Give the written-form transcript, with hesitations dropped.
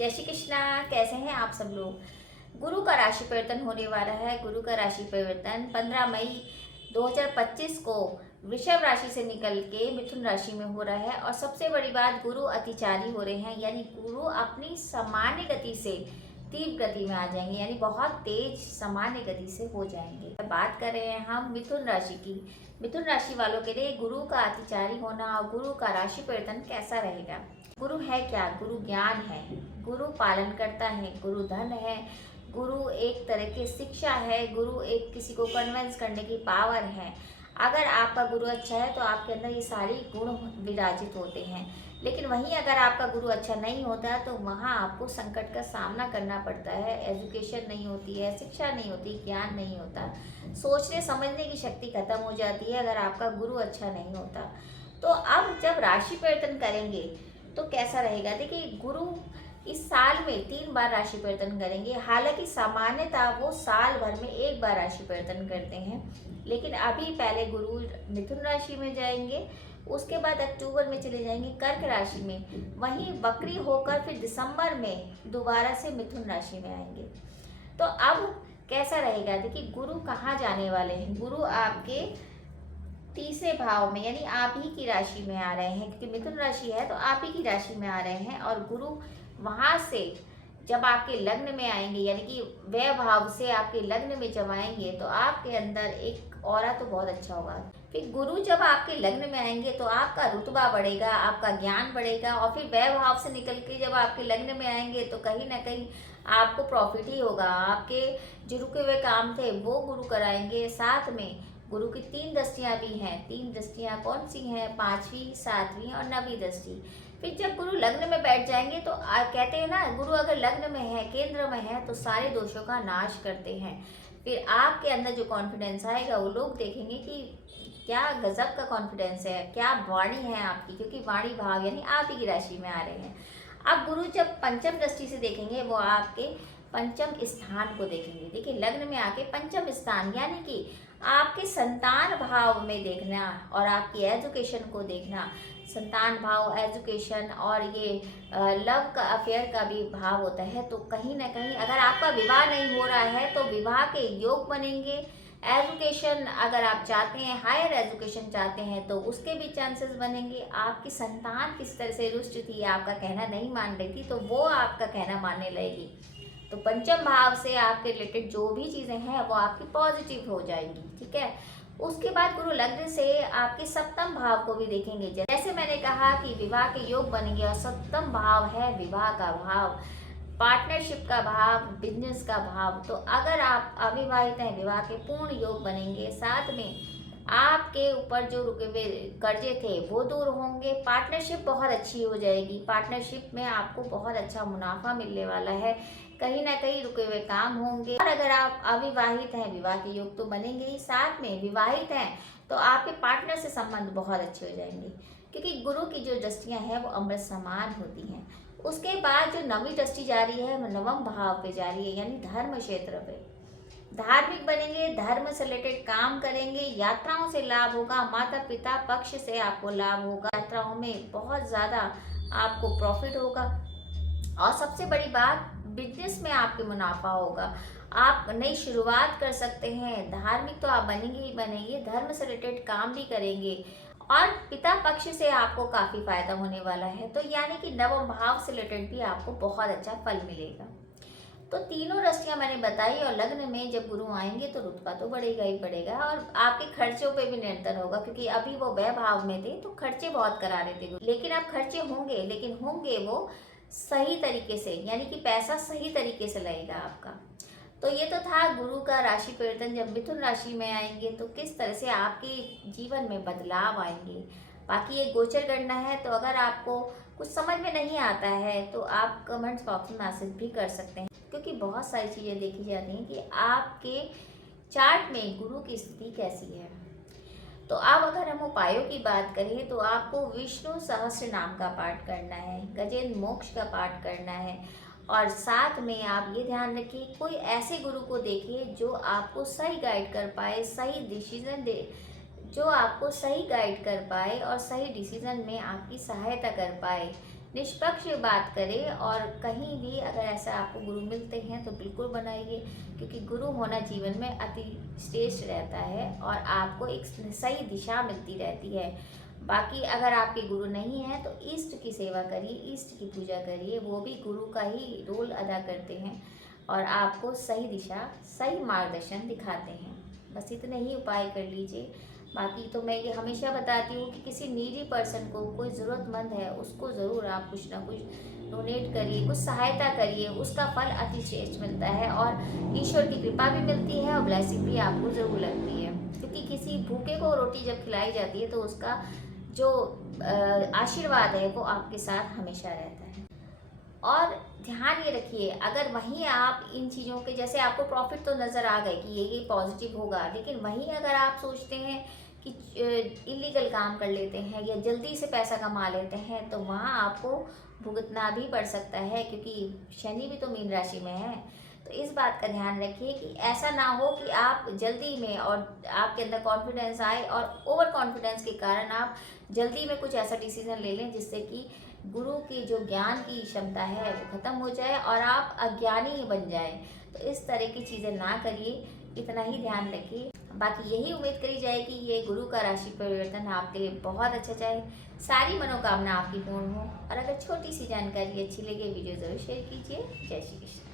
जय श्री कृष्णा। कैसे हैं आप सब लोग। गुरु का राशि परिवर्तन होने वाला है। गुरु का राशि परिवर्तन 15 मई 2025 को वृषभ राशि से निकल के मिथुन राशि में हो रहा है। और सबसे बड़ी बात, गुरु अतिचारी हो रहे हैं, यानी गुरु अपनी सामान्य गति से तीव्र गति में आ जाएंगे, यानी बहुत तेज सामान्य गति से हो जाएंगे। बात कर रहे हैं हम मिथुन राशि की। मिथुन राशि वालों के लिए गुरु का अतिचारी होना और गुरु का राशि परिवर्तन कैसा रहेगा। गुरु है क्या? गुरु ज्ञान है, गुरु पालन करता है, गुरु धन है, गुरु एक तरह की शिक्षा है, गुरु एक किसी को कन्विंस करने की पावर है। अगर आपका गुरु अच्छा है तो आपके अंदर ये सारी गुण विराजित होते हैं। लेकिन वहीं अगर आपका गुरु अच्छा नहीं होता तो वहाँ आपको संकट का सामना करना पड़ता है। एजुकेशन नहीं होती है, शिक्षा नहीं होती, ज्ञान नहीं होता, सोचने समझने की शक्ति खत्म हो जाती है अगर आपका गुरु अच्छा नहीं होता। तो अब जब राशि परिवर्तन करेंगे तो कैसा रहेगा। देखिए, गुरु इस साल में 3 बार राशि परिवर्तन करेंगे। हालांकि सामान्यतः वो साल भर में 1 बार राशि परिवर्तन करते हैं, लेकिन अभी पहले गुरु मिथुन राशि में जाएंगे, उसके बाद अक्टूबर में चले जाएंगे कर्क राशि में, वहीं वक्री होकर फिर दिसंबर में दोबारा से मिथुन राशि में आएंगे। तो अब कैसा रहेगा। देखिए, गुरु कहाँ जाने वाले हैं। गुरु आपके तीसरे भाव में, यानी आप ही की राशि में आ रहे हैं, क्योंकि मिथुन राशि है तो आप ही की राशि में आ रहे हैं। और गुरु वहां से जब आपके लग्न में आएंगे, यानी कि व्यय भाव से आपके लग्न में जब आएंगे तो आपके अंदर एक ऑरा तो बहुत अच्छा होगा। फिर गुरु जब आपके लग्न में आएंगे तो आपका रुतबा बढ़ेगा, आपका ज्ञान बढ़ेगा। और फिर व्यय भाव से निकल के जब आपके लग्न में आएंगे तो कहीं ना कहीं आपको प्रॉफिट ही होगा। आपके जो रुके हुए काम थे वो गुरु कराएंगे। साथ में गुरु की 3 दृष्टियां भी हैं। 3 दृष्टियां कौन सी हैं? 5वीं, 7वीं और 9वीं दृष्टि। फिर जब गुरु लग्न में बैठ जाएंगे तो कहते हैं ना, गुरु अगर लग्न में है, केंद्र में है, तो सारे दोषों का नाश करते हैं। फिर आपके अंदर जो कॉन्फिडेंस आएगा वो लोग देखेंगे कि क्या गजब का कॉन्फिडेंस है, क्या वाणी है आपकी, क्योंकि वाणी भाव यानी आप ही की राशि में आ रहे हैं। अब गुरु जब पंचम दृष्टि से देखेंगे वो आपके पंचम स्थान को देखेंगे। देखिए, लग्न में आके पंचम स्थान यानी कि आपके संतान भाव में देखना और आपकी एजुकेशन को देखना। संतान भाव, एजुकेशन और ये लव का, अफेयर का भी भाव होता है। तो कहीं ना कहीं अगर आपका विवाह नहीं हो रहा है तो विवाह के योग बनेंगे। एजुकेशन अगर आप चाहते हैं, हायर एजुकेशन चाहते हैं, तो उसके भी चांसेस बनेंगे। आपकी संतान किस तरह से रुष्ट थी, आपका कहना नहीं मान रही थी, तो वो आपका कहना मानने लगेगी। तो पंचम भाव से आपके रिलेटेड जो भी चीज़ें हैं वो आपकी पॉजिटिव हो जाएंगी। ठीक है। उसके बाद गुरु लग्न से आपके सप्तम भाव को भी देखेंगे। जैसे मैंने कहा कि विवाह के योग बनेंगे, और सप्तम भाव है विवाह का भाव, पार्टनरशिप का भाव, बिजनेस का भाव। तो अगर आप अविवाहित हैं, विवाह के पूर्ण योग बनेंगे। साथ में आपके ऊपर जो रुके हुए कर्जे थे वो दूर होंगे। पार्टनरशिप बहुत अच्छी हो जाएगी। पार्टनरशिप में आपको बहुत अच्छा मुनाफा मिलने वाला है। कहीं ना कहीं रुके हुए काम होंगे। और अगर आप अविवाहित हैं, विवाह के योग तो बनेंगे ही, साथ में विवाहित हैं तो आपके पार्टनर से संबंध बहुत अच्छे हो जाएंगे, क्योंकि गुरु की जो दृष्टियां हैं वो अमृत समान होती हैं। उसके बाद जो 9वीं दृष्टि जा रही है, नवम भाव पे जा रही है, यानी धर्म क्षेत्र पे। धार्मिक बनेंगे, धर्म से रिलेटेड काम करेंगे, यात्राओं से लाभ होगा, माता पिता पक्ष से आपको लाभ होगा, यात्राओं में बहुत ज़्यादा आपको प्रॉफिट होगा। और सबसे बड़ी बात, बिजनेस में आपके मुनाफा होगा। आप नई शुरुआत कर सकते हैं। धार्मिक तो आप बनेंगे ही बनेंगे, धर्म से रिलेटेड काम भी करेंगे। और पिता पक्ष से आपको काफ़ी फायदा होने वाला है। तो यानी कि नवम भाव से रिलेटेड भी आपको बहुत अच्छा फल मिलेगा। तो तीनों दृष्टियां मैंने बताई। और लग्न में जब गुरु आएंगे तो रुतबा तो बढ़ेगा ही बढ़ेगा, और आपके खर्चों पे भी नियंत्रण होगा, क्योंकि अभी वो व्यय भाव में थे तो खर्चे बहुत करा रहे थे। लेकिन अब खर्चे होंगे, लेकिन होंगे वो सही तरीके से, यानी कि पैसा सही तरीके से लगेगा आपका। तो ये तो था गुरु का राशि परिवर्तन। जब मिथुन राशि में आएंगे तो किस तरह से आपके जीवन में बदलाव आएंगे, बाकी ये गोचर करना है। तो अगर आपको कुछ समझ में नहीं आता है तो आप कमेंट्स बॉक्स में मैसेज भी कर सकते हैं, क्योंकि बहुत सारी चीज़ें देखी जाती हैं कि आपके चार्ट में गुरु की स्थिति कैसी है। तो अब अगर हम उपायों की बात करें तो आपको विष्णु सहस्त्र नाम का पाठ करना है, गजेंद्र मोक्ष का पाठ करना है। और साथ में आप ये ध्यान रखिए, कोई ऐसे गुरु को देखिए जो आपको सही गाइड कर पाए, सही डिसीजन दे, जो आपको सही गाइड कर पाए और सही डिसीजन में आपकी सहायता कर पाए। निष्पक्ष बात करें, और कहीं भी अगर ऐसा आपको गुरु मिलते हैं तो बिल्कुल बनाइए, क्योंकि गुरु होना जीवन में अति श्रेष्ठ रहता है और आपको एक सही दिशा मिलती रहती है। बाकी अगर आपके गुरु नहीं हैं तो इष्ट की सेवा करिए, इष्ट की पूजा करिए, वो भी गुरु का ही रोल अदा करते हैं और आपको सही दिशा, सही मार्गदर्शन दिखाते हैं। बस इतने ही उपाय कर लीजिए। बाकी तो मैं ये हमेशा बताती हूँ कि किसी नीडी पर्सन को, कोई ज़रूरतमंद है, उसको ज़रूर आप कुछ ना कुछ डोनेट करिए, कुछ सहायता करिए, उसका फल अति श्रेष्ठ मिलता है और ईश्वर की कृपा भी मिलती है और ब्लेसिंग भी आपको ज़रूर लगती है। क्योंकि किसी भूखे को रोटी जब खिलाई जाती है तो उसका जो आशीर्वाद है वो आपके साथ हमेशा रहता है। और ध्यान ये रखिए, अगर वहीं आप इन चीज़ों के, जैसे आपको प्रॉफिट तो नज़र आ गए कि ये पॉजिटिव होगा, लेकिन वहीं अगर आप सोचते हैं कि इलीगल काम कर लेते हैं या जल्दी से पैसा कमा लेते हैं, तो वहाँ आपको भुगतना भी पड़ सकता है, क्योंकि शनि भी तो मीन राशि में है। तो इस बात का ध्यान रखिए कि ऐसा ना हो कि आप जल्दी में, और आपके अंदर कॉन्फिडेंस आए और ओवर कॉन्फिडेंस के कारण आप जल्दी में कुछ ऐसा डिसीजन ले लें जिससे कि गुरु की जो ज्ञान की क्षमता है वो खत्म हो जाए और आप अज्ञानी बन जाएं। तो इस तरह की चीज़ें ना करिए, इतना ही ध्यान रखिए। बाकी यही उम्मीद करी जाए कि ये गुरु का राशि परिवर्तन आपके लिए बहुत अच्छा जाए, सारी मनोकामना आपकी पूर्ण हो। और अगर छोटी सी जानकारी अच्छी लगे, वीडियो ज़रूर शेयर कीजिए। जय श्री कृष्ण।